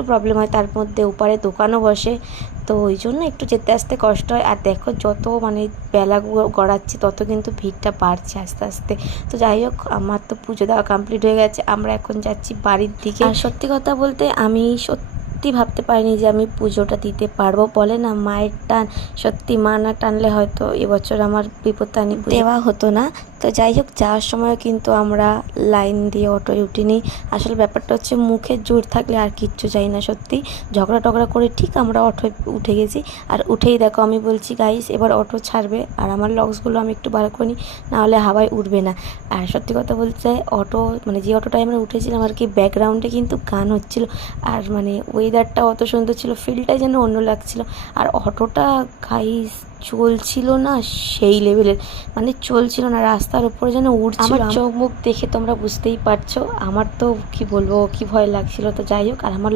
একটু প্রবলেম হয়, তার মধ্যে ওপারে দোকানও বসে, তো ওই জন্য একটু যেতে আসতে কষ্ট হয়। আর দেখো যত মানে বেলা গড়াচ্ছে তত কিন্তু ভিড়টা বাড়ছে আস্তে আস্তে। তো যাই হোক, আমার তো পুজো দেওয়া কমপ্লিট হয়ে গেছে, আমরা এখন যাচ্ছি বাড়ির দিকে। আর সত্যি কথা বলতে আমি সত্যি ভাবতে পারিনি যে আমি পুজোটা দিতে পারবো। বলে না মায়ের টান, সত্যি মা না টানলে হয়তো এবছর আমার বিপত্তানি দেওয়া হতো না। তো যাই হোক, যাওয়ার সময় কিন্তু আমরা লাইন দিয়ে অটোয় উঠিনি। আসলে ব্যাপারটা হচ্ছে মুখের জোর থাকলে আর কিচ্ছু চাই না, সত্যি ঝগড়া টগড়া করে ঠিক আমরা অটোয় উঠে গেছি। আর উঠেই দেখো আমি বলছি গাইস এবার অটো ছাড়বে, আর আমার লক্সগুলো আমি একটু বার করে নিই, নাহলে হাওয়ায় উঠবে না। আর সত্যি কথা বলতে অটো মানে যে অটোটায় আমরা উঠেছিলাম আর কি, ব্যাকগ্রাউন্ডে কিন্তু গান হচ্ছিল, আর মানে ওয়েদারটা অত সুন্দর ছিল, ফিলটাই যেন অন্য লাগছিল। আর অটোটা গাইস চলছিল না সেই লেভেলের, মানে চলছিল না, রাস্তার উপরে যেন উঠছিল। আমার চোখ মুখ দেখে তোমরা বুঝতেই পারছো, আমার তো কি বলবো কি ভয় লাগছিল। তো যাই হোক, আর আমার